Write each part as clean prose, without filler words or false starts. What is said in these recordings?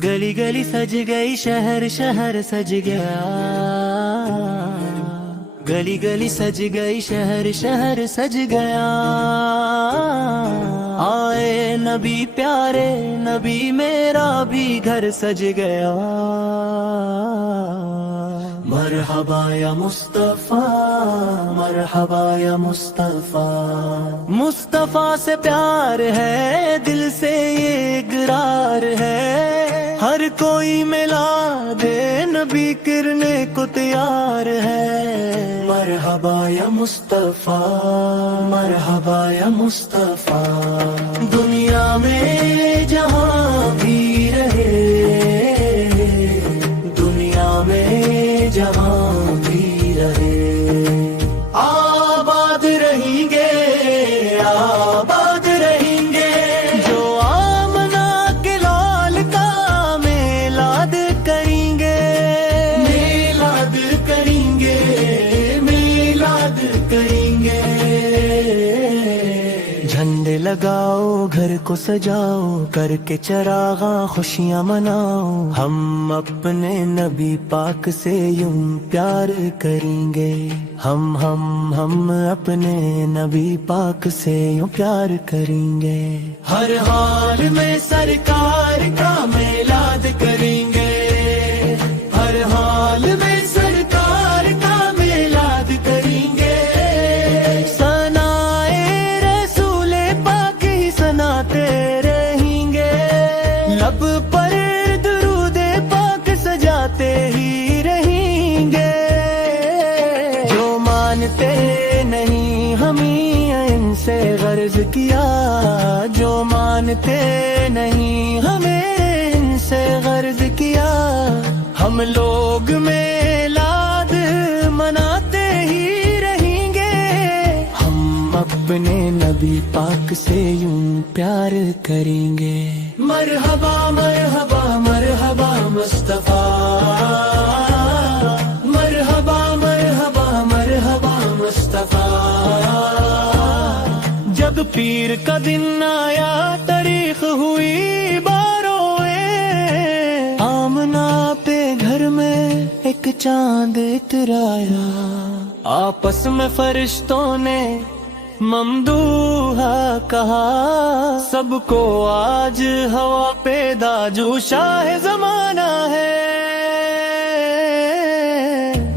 गली गली सज गई, शहर शहर सज गया। गली गली सज गई, शहर शहर सज गया। आए नबी प्यारे, नबी मेरा भी घर सज गया। मरहबा या मुस्तफा, मरहबा या मुस्तफा। मुस्तफा से प्यार है, दिल से ये इकरार है। हर कोई मिला दे, नबी किरने को तैयार है। मरहबा या मुस्तफा, मरहबा या मुस्तफा। दुनिया में जहाँ भी रहे, दुनिया में जहाँ भी रहे, आबाद रहेंगे, आबाद रहेंगे। जो आमना के लाल का मेलाद करेंगे, मेलाद करेंगे, मेलाद करेंगे। झंडे लगाओ, घर को सजाओ, करके चरागा खुशियाँ मनाओ। हम अपने नबी पाक से यूं प्यार करेंगे। हम अपने नबी पाक से यूं प्यार करेंगे। हर हाल में सरकार का मेलाद करेंगे। हर हाल में सरकार का मेलाद करेंगे। सनाए रसूले पाक ही सनाते रहेंगे। लब पर दुरूदे पाक सजाते ही रहेंगे। जो मानते नहीं हमें इनसे गर्ज किया, जो मानते नहीं हमें इनसे गर्ज किया। हम लोग मेलाद मनाते ही रहेंगे। हम अपने नबी पाक से यूं प्यार करेंगे। मरहबा मरहबा मरहबा मुस्तफा, मरहबा मरहबा मरहबा मुस्तफा। जब पीर का दिन आया, तारीख हुई बारोए। आमना पे घर में एक चांद इतराया। आपस में फरिश्तों ने ममदूहा कहा। सबको आज हवा पे दाजू शाह जमाना है।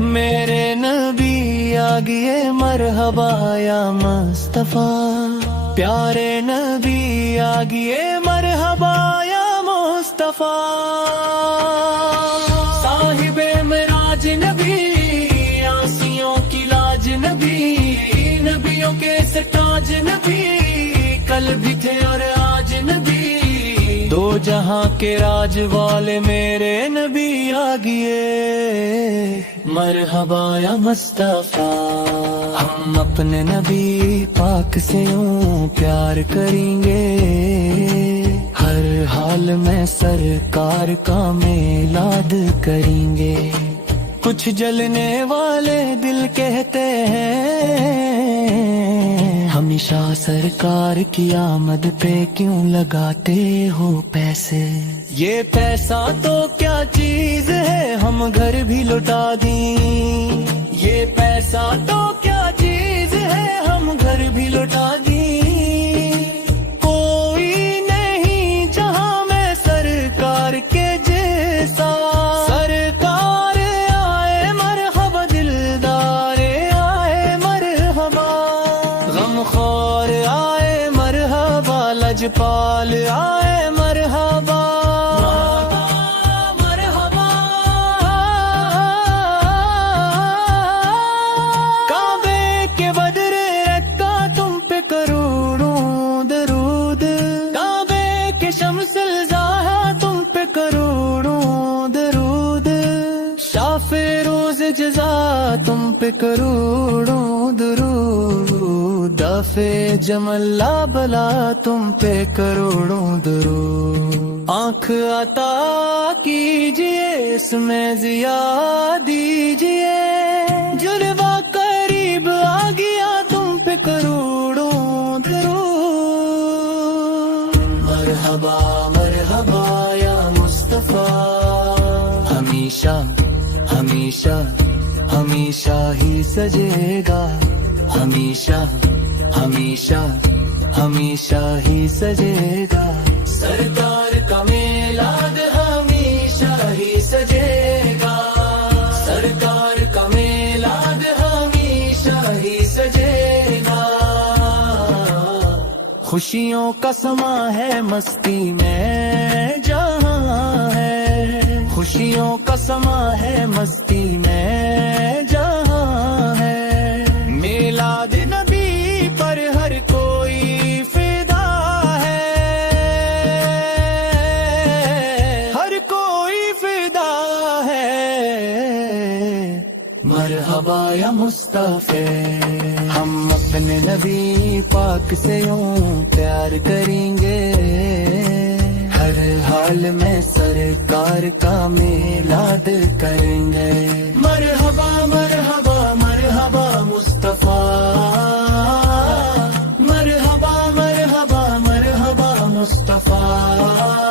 मेरे नबी आगे मरहबा या मुस्तफा। प्यारे नबी आगे मरहबा या मुस्तफा। साहिबे मिराज नबी, आसियों की लाज नबी। नबियों के सताज नबी, कल भी थे और आज नबी। दो जहां के राज वाले मेरे नबी आगिए। मरहबा या मुस्तफा। हम अपने नबी पाक से यूं प्यार करेंगे। हर हाल में सरकार का मेलाद करेंगे। कुछ जलने वाले दिल कहते हैं, हमेशा सरकार की आमद पे क्यों लगाते हो पैसे। ये पैसा तो क्या चीज है, हम घर भी लुटा दी। ये पैसा तो क्या चीज है, हम घर भी लुटा दी। कोई नहीं जहां में सरकार के जैसा। सरकार आए मरहबा, दिलदार आए मरहबा। गमखोर आए मरहबा, लजपाल आए मरहबा। काबे के बदरे रखा तुम पे करोड़ों दरूद। काबे के शम्सुल ज़ाहा तुम पे करोड़ों दरूद। शाफे रोज जज़ा तुम पे करोड़ों दरूद। दाफे जमल्ला बला तुम पे करोड़ों दरूद। आँख अता कीजिए, इसमें ज़िया दीजिए। जुल्वा करीब आ गया, तुम पे करोड़ों दरूद। مرحبا مرحبا یا مصطفیٰ، ہمیشہ ہمیشہ ہمیشہ ہی سجے گا، ہمیشہ ہمیشہ ہمیشہ ہی سجے گا، سرکار کا میلاد ہمیشہ ہی سجے گا، سرکار کا میلاد ہمیشہ ہی سجے گا، خوشیوں کا سما ہے مستی میں جہاں ہے، خوشیوں کا سما ہے مستی میں جہاں ہے، میلاد نبی پر ہر کوئی فدا ہے، ہر کوئی فدا ہے، مرحبا یا مصطفی، ہم اپنے نبی پاک سے یوں پیار کریں گے، ہر حال میں سرکار کا میلاد کریں گے، مرحبا مرحبا مرحبا مصطفیٰ، مرحبا مرحبا مرحبا مصطفیٰ۔